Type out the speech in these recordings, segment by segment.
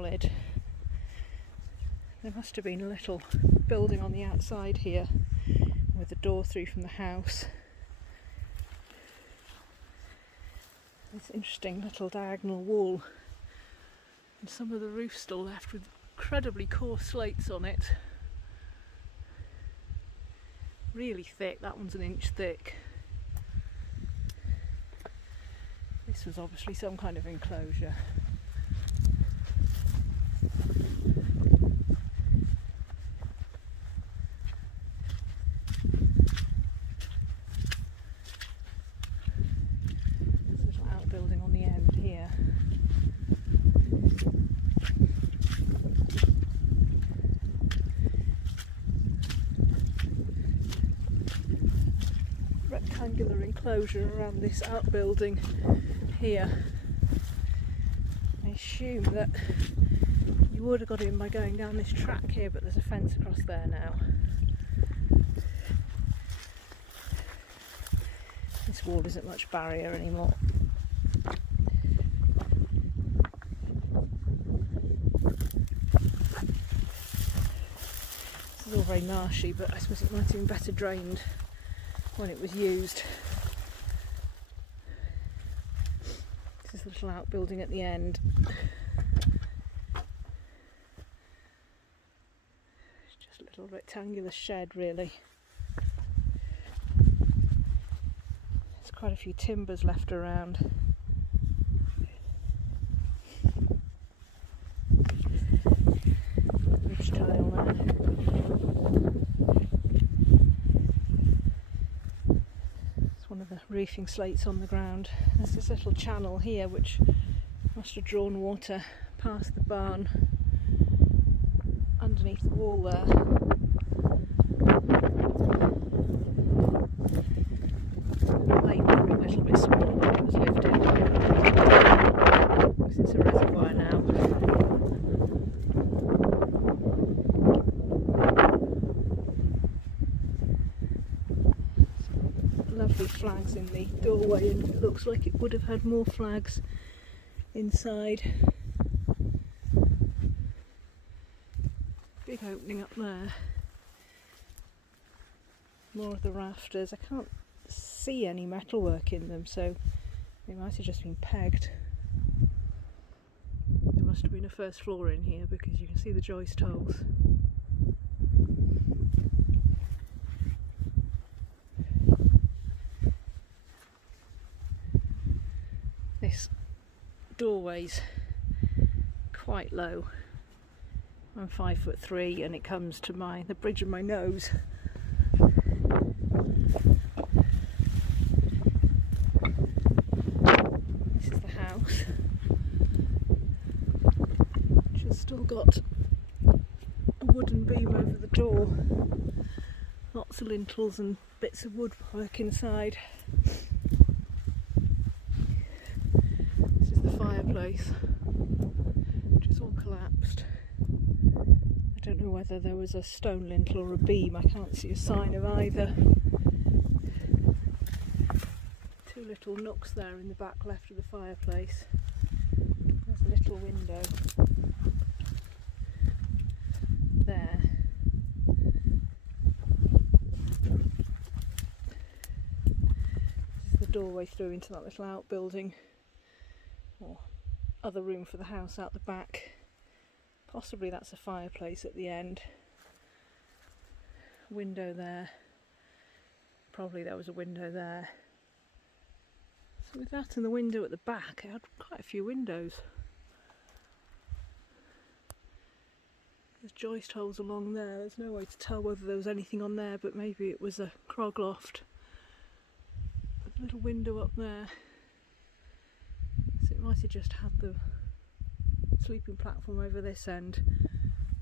Cowlyd. There must have been a little building on the outside here with a door through from the house. This interesting little diagonal wall, and some of the roof still left with incredibly coarse slates on it. Really thick, that one's an inch thick. This was obviously some kind of enclosure. This little outbuilding on the end here. Rectangular enclosure around this outbuilding here. I assume that you would have got in by going down this track here, but there's a fence across there now. This wall isn't much barrier anymore. This is all very marshy, but I suppose it might have been better drained when it was used. This little outbuilding at the end. It's just a little rectangular shed, really. There's quite a few timbers left around. Ridge tile there. One of the roofing slates on the ground. There's this little channel here which must have drawn water past the barn underneath the wall there. The lake might be a little bit smaller than it was lived in, because it's a reservoir now. Lovely flags in the doorway, and it looks like it would have had more flags inside. Big opening up there. More of the rafters. I can't see any metalwork in them, so they might have just been pegged. There must have been a first floor in here because you can see the joist holes. This doorway's quite low. I'm 5'3" and it comes to the bridge of my nose. This is the house, which has still got a wooden beam over the door. Lots of lintels and bits of woodwork inside. Fireplace, which is all collapsed. I don't know whether there was a stone lintel or a beam. I can't see a sign of either. Two little nooks there in the back left of the fireplace. There's a little window there. This is the doorway through into that little outbuilding, or other room for the house out the back. Possibly that's a fireplace at the end. Window there. Probably there was a window there. So with that and the window at the back, it had quite a few windows. There's joist holes along there. There's no way to tell whether there was anything on there, but maybe it was a crogloft. A little window up there. So it might have just had the sleeping platform over this end,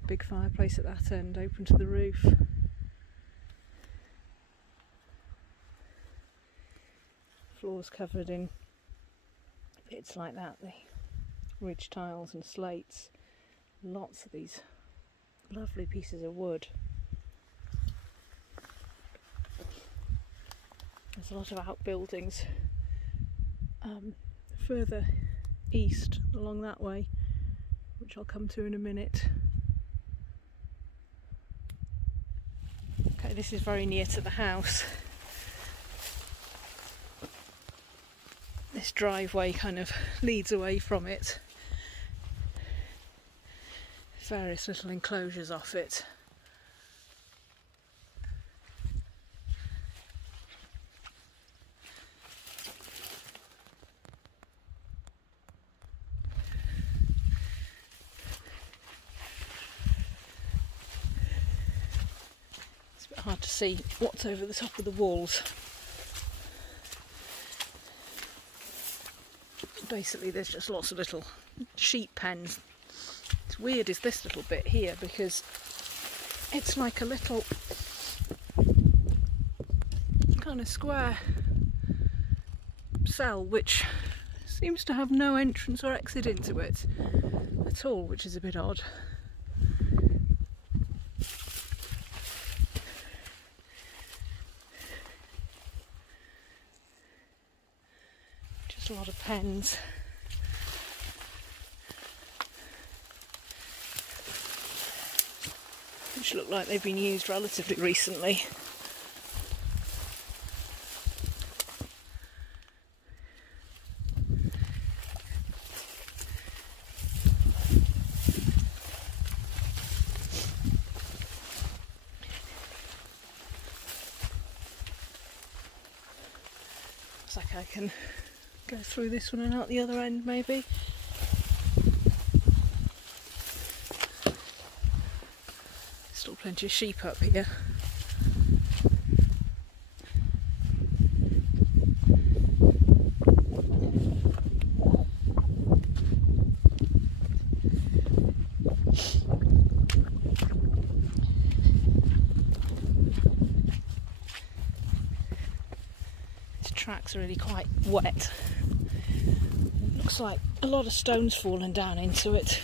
big fireplace at that end, open to the roof. Floors covered in bits like that, the ridge tiles and slates. Lots of these lovely pieces of wood. There's a lot of outbuildings further east along that way, which I'll come to in a minute. Okay, this is very near to the house. This driveway kind of leads away from it. Various little enclosures off it. It's a bit hard to see what's over the top of the walls. Basically there's just lots of little sheep pens. It's weird is this little bit here because it's like a little kind of square cell which seems to have no entrance or exit into it at all, which is a bit odd. Just a lot of pens. Which look like they've been used relatively recently. Looks like I can go through this one and out the other end maybe. Still plenty of sheep up here. These tracks are really quite wet. Looks like a lot of stone's fallen down into it.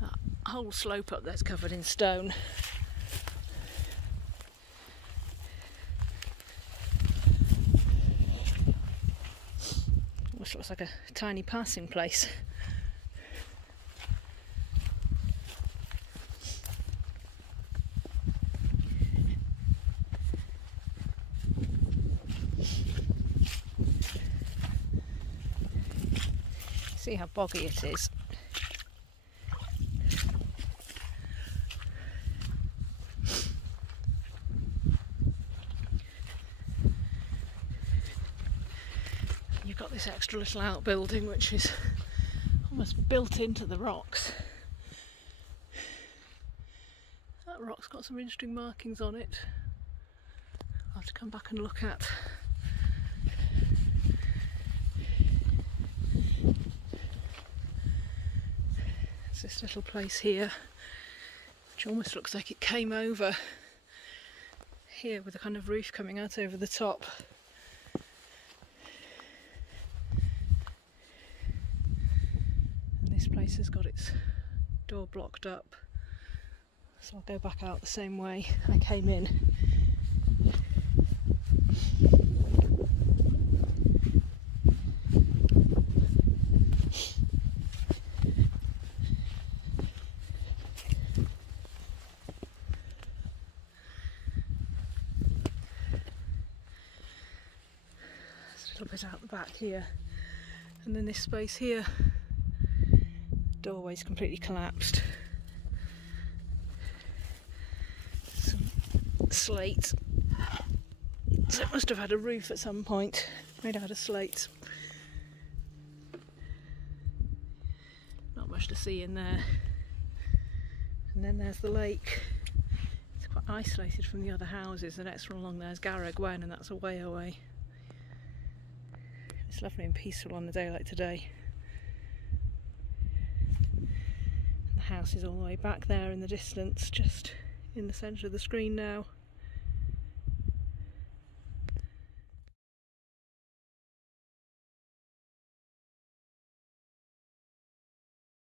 That whole slope up there's covered in stone. Almost looks like a tiny passing place. See how boggy it is. You've got this extra little outbuilding which is almost built into the rocks. That rock's got some interesting markings on it. I'll have to come back and look at. This little place here which almost looks like it came over here with a kind of roof coming out over the top. And this place has got its door blocked up, so I'll go back out the same way I came in. A little bit out the back here, and then this space here, doorway's completely collapsed. Some slate, so it must have had a roof at some point, made out of slate. Not much to see in there. And then there's the lake. It's quite isolated from the other houses. The next one along there is Garreg Wen, and that's a way away. It's lovely and peaceful on a day like today. The house is all the way back there in the distance, just in the centre of the screen now.